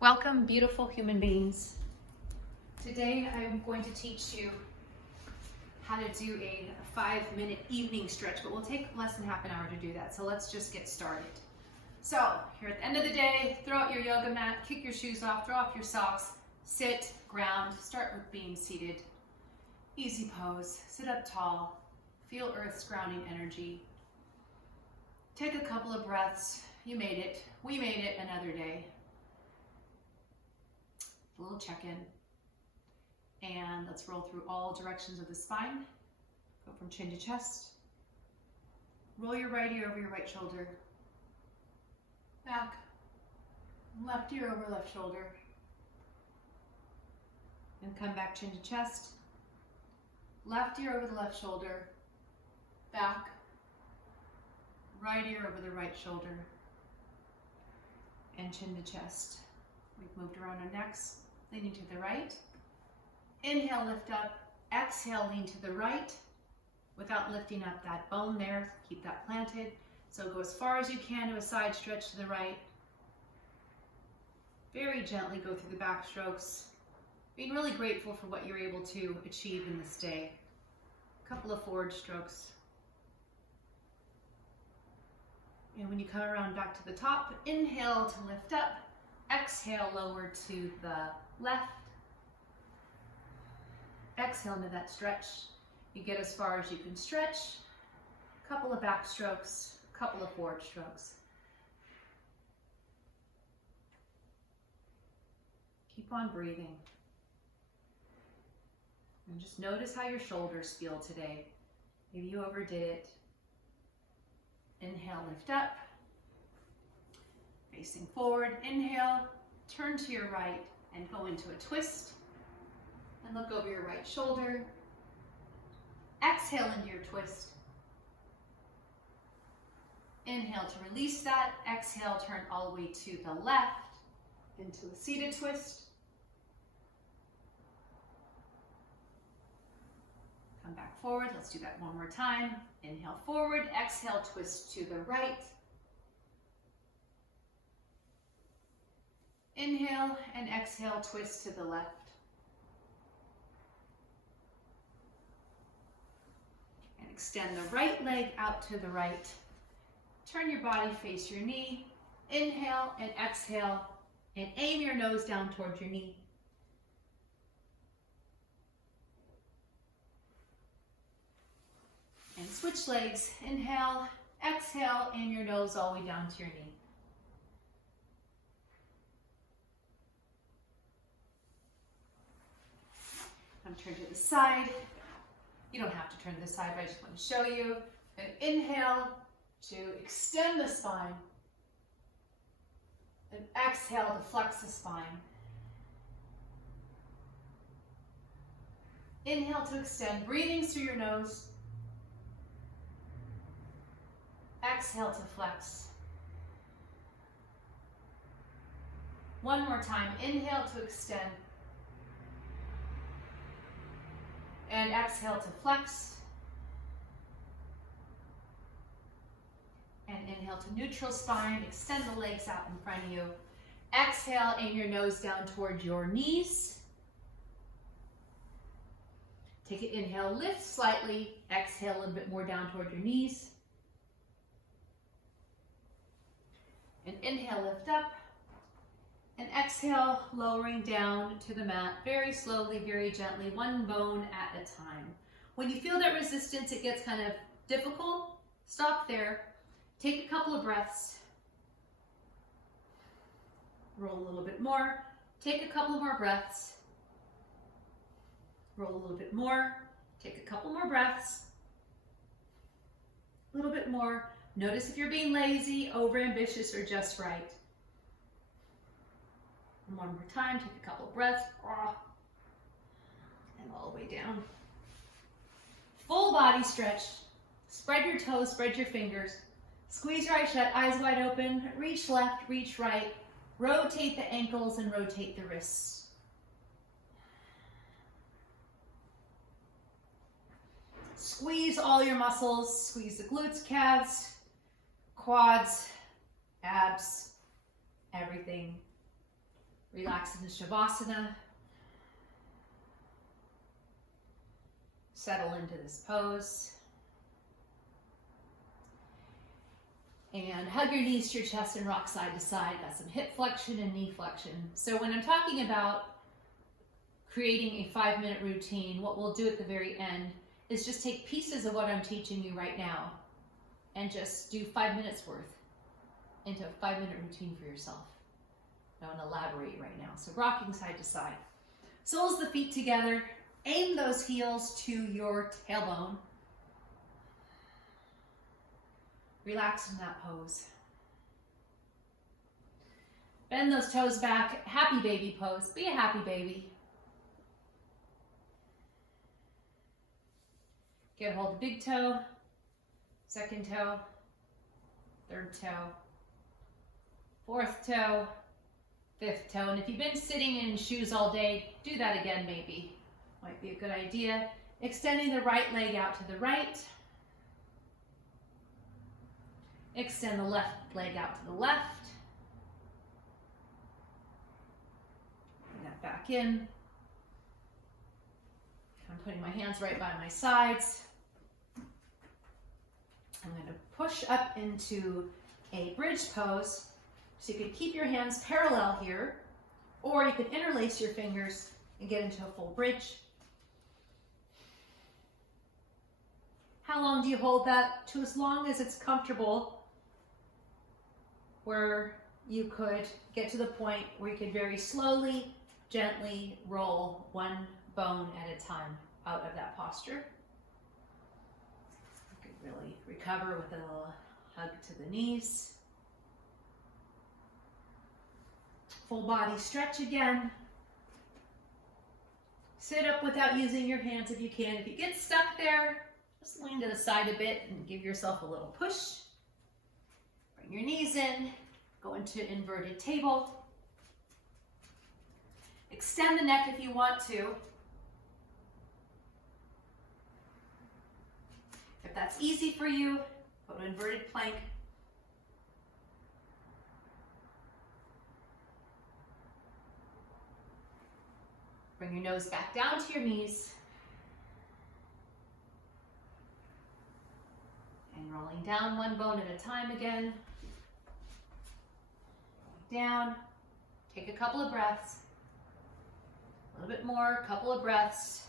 Welcome, beautiful human beings. Today I'm going to teach you how to do a 5-minute evening stretch, but we'll take less than half an hour to do that. So let's just get started. So here at the end of the day, throw out your yoga mat, kick your shoes off, throw off your socks, sit, ground, start with being seated. Easy pose, sit up tall, feel Earth's grounding energy. Take a couple of breaths. You made it. We made it another day. A little check-in. And let's roll through all directions of the spine. Go from chin to chest. Roll your right ear over your right shoulder. Back. Left ear over left shoulder. And come back chin to chest. Left ear over the left shoulder. Back. Right ear over the right shoulder. And chin to chest. We've moved around our necks, leaning to the right. Inhale, lift up. Exhale, lean to the right without lifting up that bone there. Keep that planted. So go as far as you can to a side stretch to the right. Very gently go through the back strokes. Being really grateful for what you're able to achieve in this day. A couple of forward strokes. And when you come around back to the top, inhale to lift up. Exhale, lower to the left. Exhale into that stretch. You get as far as you can stretch. A couple of back strokes, a couple of forward strokes. Keep on breathing. And just notice how your shoulders feel today. Maybe you overdid it. Inhale, lift up. Facing forward, inhale, turn to your right and go into a twist. And look over your right shoulder. Exhale into your twist. Inhale to release that. Exhale, turn all the way to the left into a seated twist. Come back forward. Let's do that one more time. Inhale forward. Exhale, twist to the right. Inhale and exhale, twist to the left. And extend the right leg out to the right. Turn your body, face your knee. Inhale and exhale, and aim your nose down towards your knee. And switch legs. Inhale, exhale, aim your nose all the way down to your knee. Turn to the side. You don't have to turn to the side, but I just want to show you. And inhale to extend the spine. And exhale to flex the spine. Inhale to extend, breathing through your nose. Exhale to flex. One more time. Inhale to extend. And exhale to flex. And inhale to neutral spine. Extend the legs out in front of you. Exhale, aim your nose down towards your knees. Take it, inhale, lift slightly. Exhale a little bit more down toward your knees. And inhale, lift up. And exhale, lowering down to the mat, very slowly, very gently, one bone at a time. When you feel that resistance, it gets kind of difficult, stop there. Take a couple of breaths. Roll a little bit more. Take a couple more breaths. Roll a little bit more. Take a couple more breaths. A little bit more. Notice if you're being lazy, overambitious, or just right. One more time, take a couple of breaths, and all the way down. Full body stretch. Spread your toes, spread your fingers. Squeeze your eyes shut, eyes wide open. Reach left, reach right. Rotate the ankles and rotate the wrists. Squeeze all your muscles. Squeeze the glutes, calves, quads, abs, everything. Relax into Shavasana. Settle into this pose. And hug your knees to your chest and rock side to side. Got some hip flexion and knee flexion. So when I'm talking about creating a 5-minute routine, what we'll do at the very end is just take pieces of what I'm teaching you right now and just do 5 minutes worth into a 5-minute routine for yourself. I want to elaborate right now. So rocking side to side. Soles of the feet together. Aim those heels to your tailbone. Relax in that pose. Bend those toes back. Happy baby pose. Be a happy baby. Get a hold of the big toe, second toe, third toe, fourth toe, fifth toe. And if you've been sitting in shoes all day, do that again maybe. Might be a good idea. Extending the right leg out to the right. Extend the left leg out to the left. Bring that back in. I'm putting my hands right by my sides. I'm going to push up into a bridge pose. So you can keep your hands parallel here, or you can interlace your fingers and get into a full bridge. How long do you hold that? To as long as it's comfortable, where you could get to the point where you could very slowly, gently roll one bone at a time out of that posture. You could really recover with a little hug to the knees. Full body stretch again. Sit up without using your hands if you can. If you get stuck there, just lean to the side a bit and give yourself a little push. Bring your knees in, go into inverted table. Extend the neck if you want to. If that's easy for you, go to inverted plank. Bring your nose back down to your knees. And rolling down one bone at a time again. Down. Take a couple of breaths. A little bit more, a couple of breaths.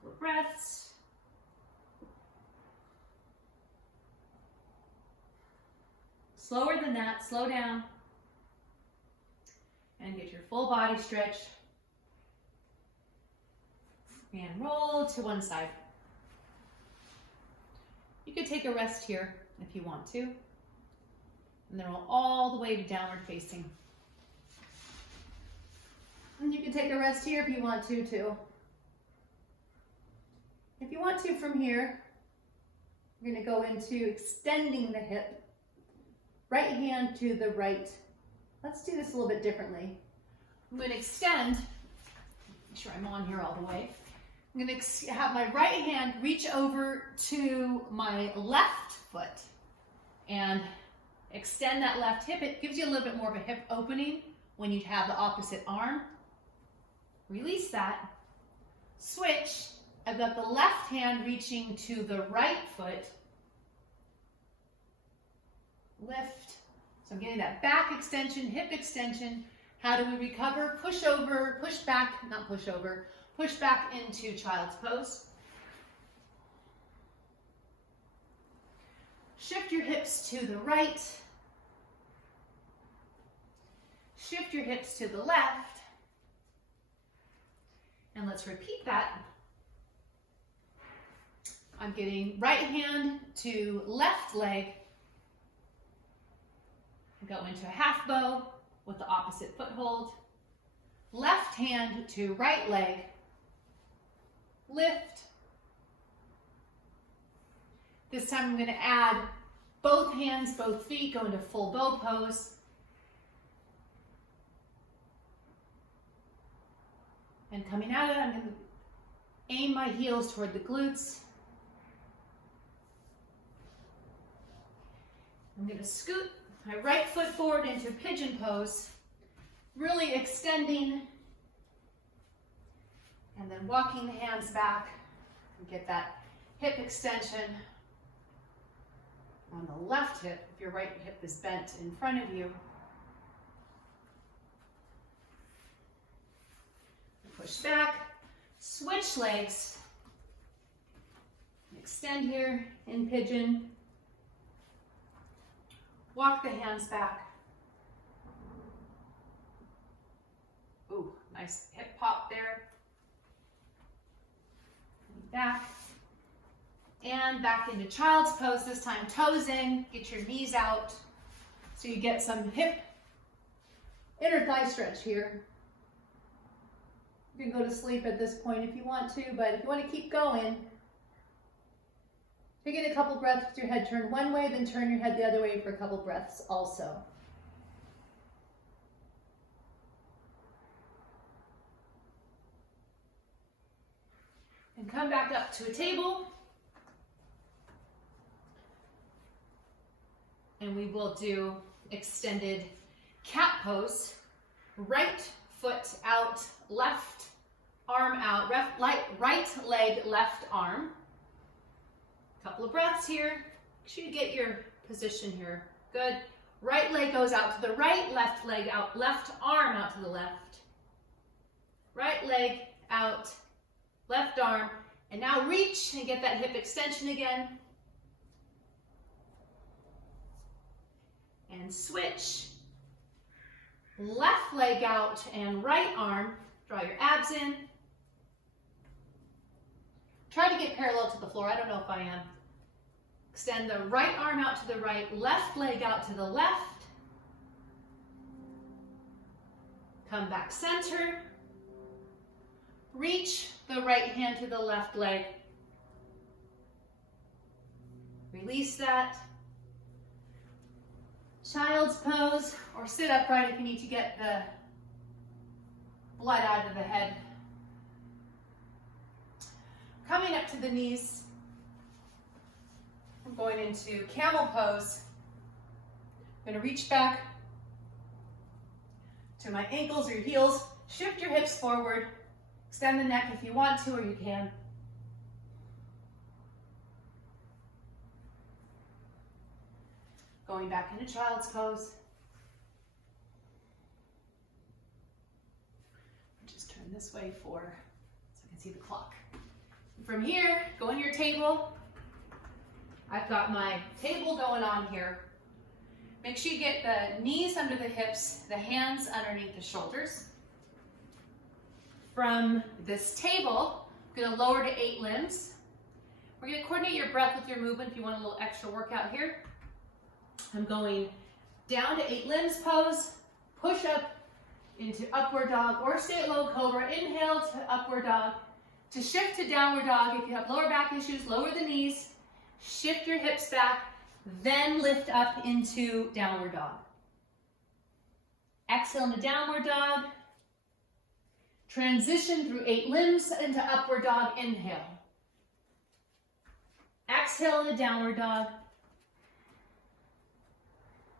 Couple of breaths. Slower than that, slow down. And get your full body stretch. And roll to one side. You could take a rest here if you want to. And then roll all the way to downward facing. And you can take a rest here if you want to too. If you want to from here, you're going to go into extending the hip. Right hand to the right. Let's do this a little bit differently. I'm going to extend, make sure I'm on here all the way. I'm going to have my right hand reach over to my left foot and extend that left hip. It gives you a little bit more of a hip opening when you have the opposite arm. Release that. Switch. I've got the left hand reaching to the right foot. Lift. So I'm getting that back extension, hip extension. How do we recover? Push over, push back, not push over, push back into child's pose. Shift your hips to the right. Shift your hips to the left. And let's repeat that. I'm getting right hand to left leg. Go into a half bow with the opposite foothold. Left hand to right leg. Lift. This time I'm going to add both hands, both feet, go into full bow pose. And coming out of it, I'm going to aim my heels toward the glutes. I'm going to scoot my right foot forward into pigeon pose, really extending, and then walking the hands back and get that hip extension on the left hip if your right hip is bent in front of you. Push back, switch legs, extend here in pigeon, walk the hands back. Ooh, nice hip pop there. Back, and back into child's pose, this time toes in, get your knees out, so you get some hip, inner thigh stretch here. You can go to sleep at this point if you want to, but if you want to keep going, take it a couple breaths with your head turned one way, then turn your head the other way for a couple breaths also. And come back up to a table. And we will do extended cat pose. Right foot out, left arm out, right leg, left arm. Couple of breaths here. Make sure you get your position here. Good. Right leg goes out to the right, left leg out, left arm out to the left. Right leg out, left arm. And now reach and get that hip extension again. And switch. Left leg out and right arm. Draw your abs in. Try to get parallel to the floor. I don't know if I am. Extend the right arm out to the right, left leg out to the left. Come back center. Reach the right hand to the left leg. Release that. Child's pose, or sit upright if you need to get the blood out of the head. Coming up to the knees, I'm going into camel pose. I'm going to reach back to my ankles or your heels. Shift your hips forward. Extend the neck if you want to, or you can. Going back into child's pose. Just turn this way so I can see the clock. From here, go in your table. I've got my table going on here. Make sure you get the knees under the hips, the hands underneath the shoulders. From this table, I'm going to lower to 8 limbs. We're going to coordinate your breath with your movement if you want a little extra workout here. I'm going down to 8 limbs pose, push up into upward dog or stay at low cobra. Inhale to upward dog. To shift to downward dog, if you have lower back issues, lower the knees, shift your hips back, then lift up into downward dog. Exhale into downward dog. Transition through 8 limbs into upward dog. Inhale. Exhale into downward dog.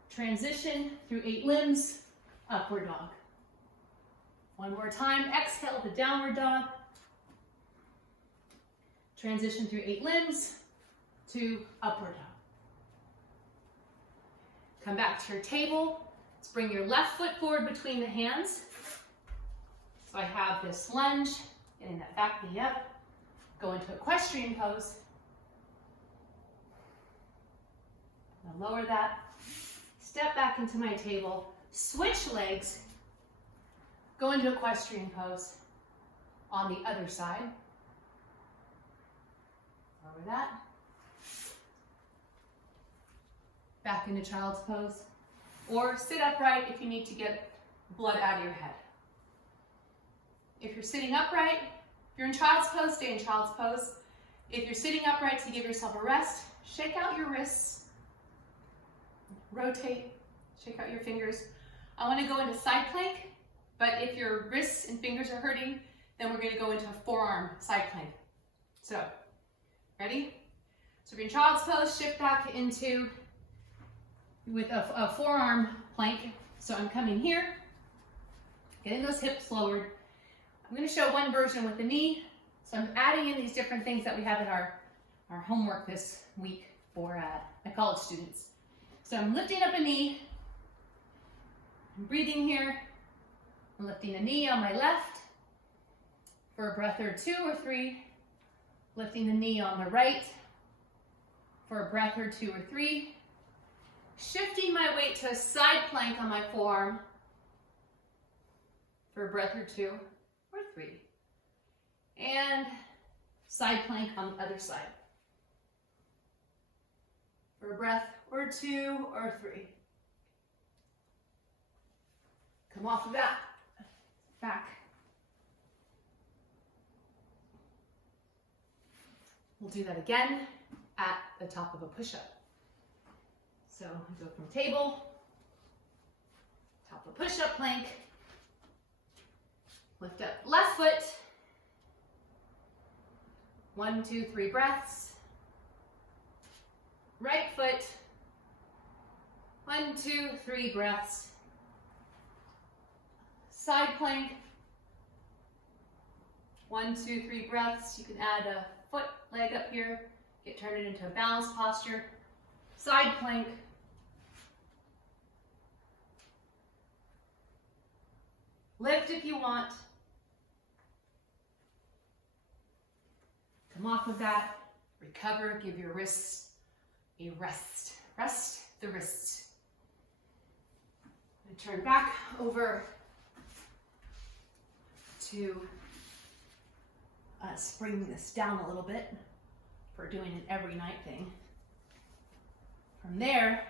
Transition through 8 limbs, upward dog. One more time. Exhale to downward dog. Transition through 8 limbs to upward dog. Come back to your table. Let's bring your left foot forward between the hands. So I have this lunge, getting that back knee up. Go into equestrian pose. Now lower that. Step back into my table. Switch legs. Go into equestrian pose on the other side. Lower that. Back into child's pose. Or sit upright if you need to get blood out of your head. If you're sitting upright, if you're in child's pose, stay in child's pose. If you're sitting upright to give yourself a rest, shake out your wrists. Rotate, shake out your fingers. I want to go into side plank, but if your wrists and fingers are hurting, then we're going to go into a forearm side plank. So, ready? So if you're in child's pose, shift back into with a forearm plank. So I'm coming here, getting those hips lowered. I'm going to show one version with the knee. So I'm adding in these different things that we have in our homework this week for my college students. So I'm lifting up a knee, I'm breathing here, I'm lifting a knee on my left for a breath or 2 or 3, lifting the knee on the right for a breath or 2 or 3, shifting my weight to a side plank on my forearm for a breath or 2 or 3, and side plank on the other side for a breath or 2 or 3. Come off of that, back. We'll do that again at the top of a push-up. So go from table, top of push-up plank, lift up left foot, 1, 2, 3 breaths, right foot, 1, 2, 3 breaths, side plank, 1, 2, 3 breaths. You can add a foot, leg up here, turn it into a balanced posture, side plank, lift if you want, come off of that, recover, give your wrists a rest, rest the wrists. And turn back over to bringing this down a little bit for doing an every night thing. From there,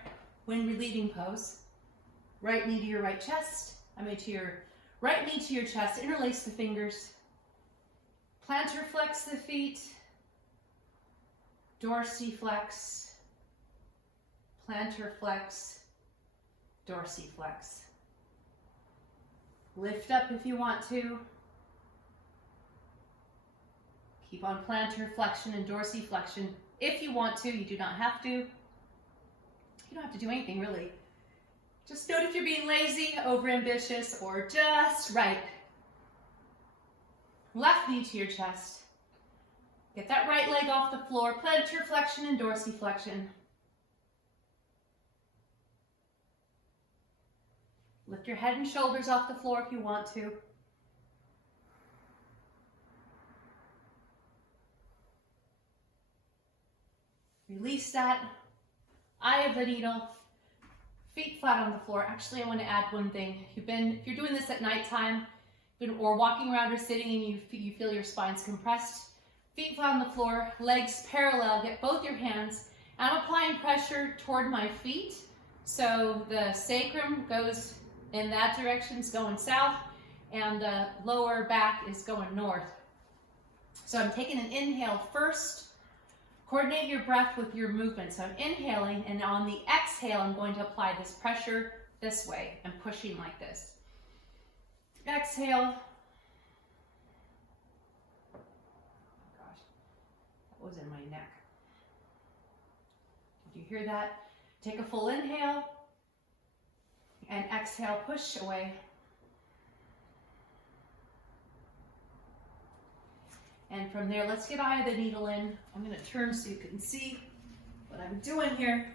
when relieving pose, right knee to your right chest, to your right knee to your chest, interlace the fingers, plantar flex the feet, dorsiflex, plantar flex, dorsiflex. Lift up if you want to. Keep on plantar flexion and dorsiflexion if you want to. You do not have to. You don't have to do anything really. Just note if you're being lazy, overambitious, or just right. Left knee to your chest. Get that right leg off the floor. Plantar flexion and dorsiflexion. Lift your head and shoulders off the floor if you want to. Release that. Eye of the needle. Feet flat on the floor. Actually, I want to add one thing. If you're doing this at nighttime, or walking around or sitting and you feel your spine's compressed, feet flat on the floor, legs parallel, get both your hands. I'm applying pressure toward my feet. So the sacrum goes in that direction, it's going south, and the lower back is going north. So I'm taking an inhale first. Coordinate your breath with your movement. So I'm inhaling, and on the exhale, I'm going to apply this pressure this way and pushing like this. Exhale. Oh gosh, that was in my neck. Did you hear that? Take a full inhale and exhale, push away. And from there, let's get eye of the needle in. I'm going to turn so you can see what I'm doing here.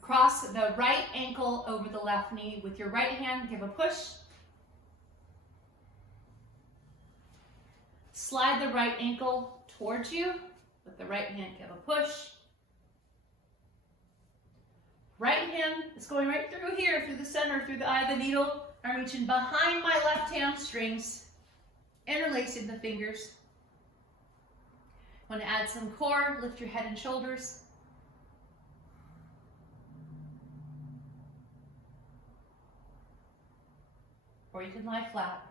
Cross the right ankle over the left knee with your right hand. Give a push. Slide the right ankle towards you. With the right hand, give a push. Right hand is going right through here, through the center, through the eye of the needle. I'm reaching behind my left hamstrings, interlacing the fingers. Want to add some core, lift your head and shoulders. Or you can lie flat.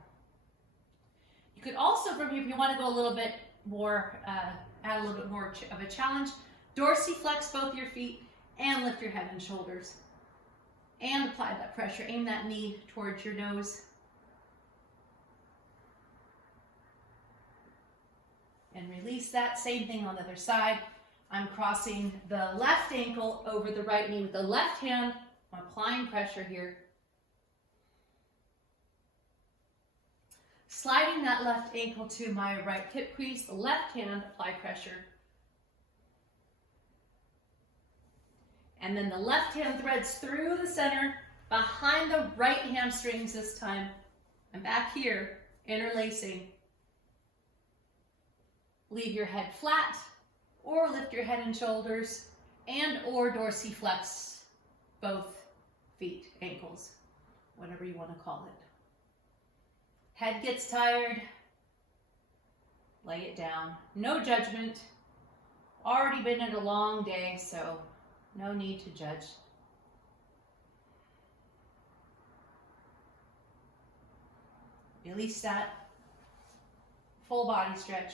You could also, from here, if you want to go a little bit more, add a little bit more of a challenge, dorsiflex both your feet and lift your head and shoulders. And apply that pressure. Aim that knee towards your nose. And release that. Same thing on the other side. I'm crossing the left ankle over the right knee with the left hand I'm applying pressure here. Sliding that left ankle to my right hip crease, the left hand, apply pressure. And then the left hand threads through the center, behind the right hamstrings this time. And back here, interlacing. Leave your head flat, or lift your head and shoulders, and or dorsiflex both feet, ankles, whatever you want to call it. Head gets tired, lay it down. No judgment. Already been at a long day, so no need to judge. Release that. Full body stretch.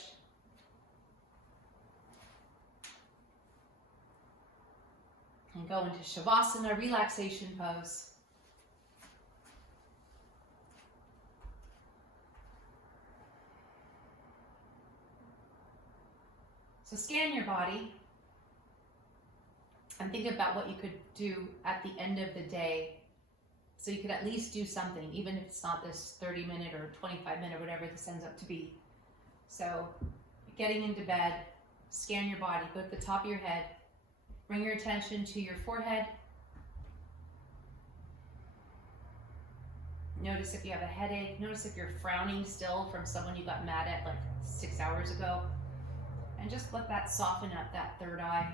And go into Shavasana Relaxation Pose. So scan your body and think about what you could do at the end of the day. So you could at least do something, even if it's not this 30-minute or 25-minute, whatever this ends up to be. So getting into bed, scan your body, go to the top of your head, bring your attention to your forehead. Notice if you have a headache. Notice if you're frowning still from someone you got mad at like 6 hours ago. And just let that soften up, that third eye.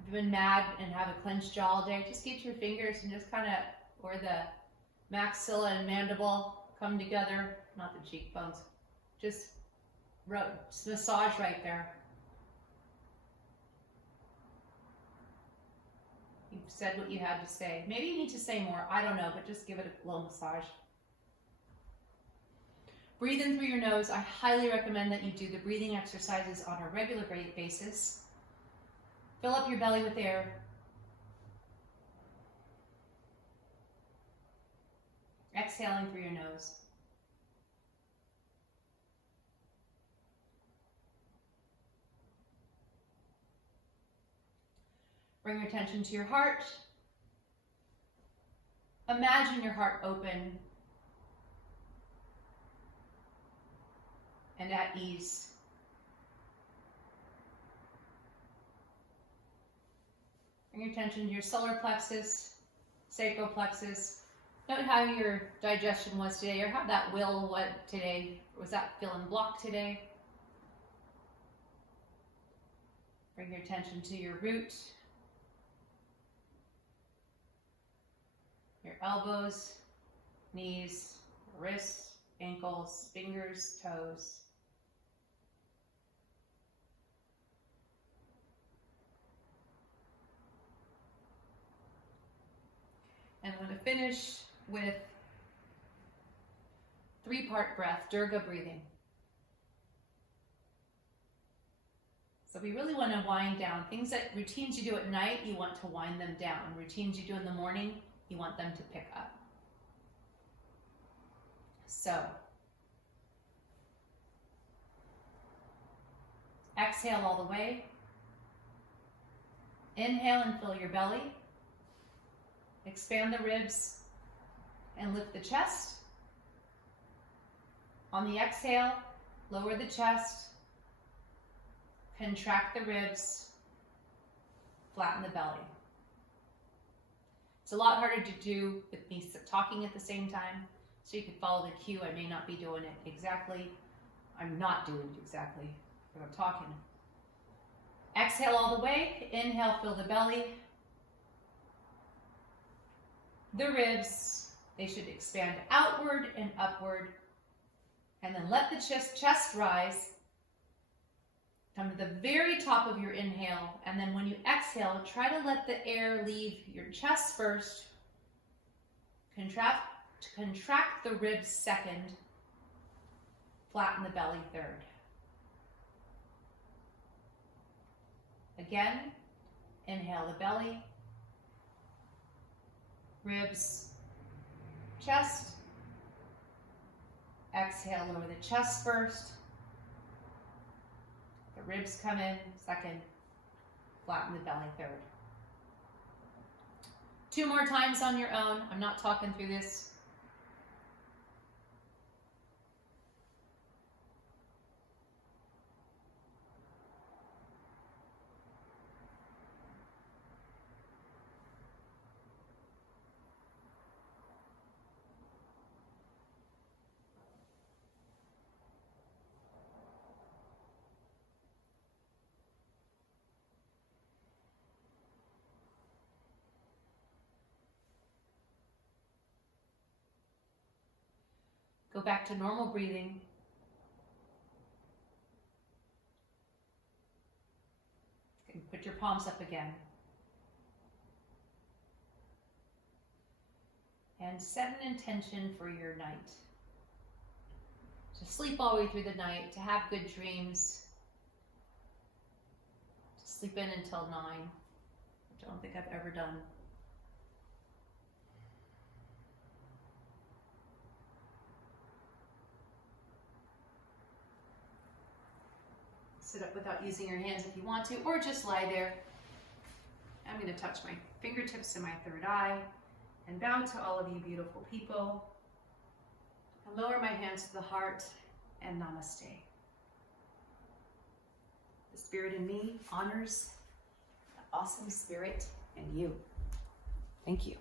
If you've been mad and have a clenched jaw all day, just get your fingers and just kind of where the maxilla and mandible come together, not the cheekbones. Just massage right there. You've said what you had to say. Maybe you need to say more, I don't know, but just give it a little massage. Breathe in through your nose. I highly recommend that you do the breathing exercises on a regular basis. Fill up your belly with air. Exhaling through your nose. Bring your attention to your heart. Imagine your heart open and at ease. Bring your attention to your solar plexus, sacral plexus. Note how your digestion was today, or how that will went today. Was that feeling blocked today? Bring your attention to your root, your elbows, knees, wrists, ankles, fingers, toes. And I'm going to finish with 3-part breath, Durga breathing. So we really want to wind down. Routines you do at night, you want to wind them down. Routines you do in the morning, you want them to pick up. So, exhale all the way. Inhale and fill your belly. Expand the ribs and lift the chest. On the exhale, lower the chest, contract the ribs, flatten the belly. It's a lot harder to do with me talking at the same time, so you can follow the cue. I may not be doing it exactly. I'm not doing it exactly, but I'm talking. Exhale all the way. Inhale, fill the belly. The ribs, they should expand outward and upward. And then let the chest rise. Come to the very top of your inhale. And then when you exhale, try to let the air leave your chest first. Contract the ribs second. Flatten the belly third. Again, inhale the belly. Ribs, chest. Exhale, lower the chest first. The ribs come in second. Flatten the belly third. 2 more times on your own. I'm not talking through this. Go back to normal breathing. And put your palms up again. And set an intention for your night. To sleep all the way through the night, to have good dreams, to sleep in until 9, which I don't think I've ever done. Sit up without using your hands if you want to, or just lie there. I'm going to touch my fingertips to my third eye and bow to all of you beautiful people. And lower my hands to the heart and namaste. The spirit in me honors the awesome spirit in you. Thank you.